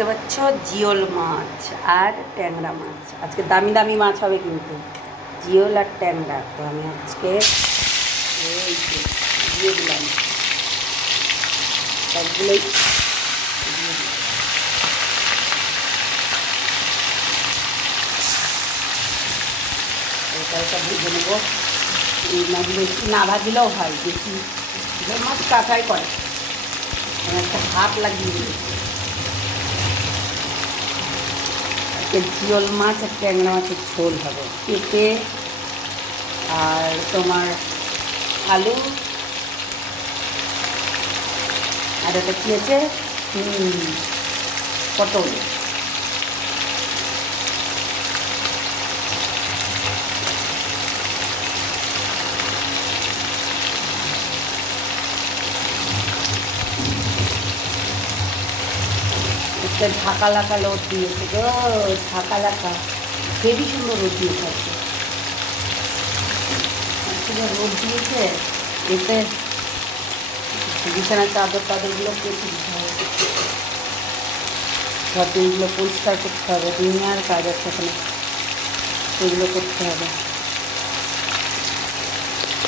দেখতে পাচ্ছ জিওল মাছ আর ট্যাংরা মাছ। আজকে দামি দামি মাছ হবে কিন্তু। জিওল আর ট্যাংরা। তো আমি আজকে দিয়ে দিলাম। সবগুলোই নেব। এই বেশি না ভাজলেও হয়, বেশি মাছ কাঁচাই করে। একটা ভাত লাগিয়ে দিই আজকে জিওল মাছ আর ট্যাংরা মাছের ঝোল হবে। পেঁপে আর তোমার আলু আর এটা কী আছে? পটল। একটা ঢাকা লাকা রোদ দিয়েছে গো, ঢাকা লাকা। হেবি সুন্দর রোদ দিয়েছে আজকে। রোদ দিয়েছে, এতে বিছানার চাদর টাদরগুলো কেটে দিতে হবে। ঘর দিনগুলো পরিষ্কার করতে হবে দুনিয়ার কাজ আছে এগুলো করতে হবে।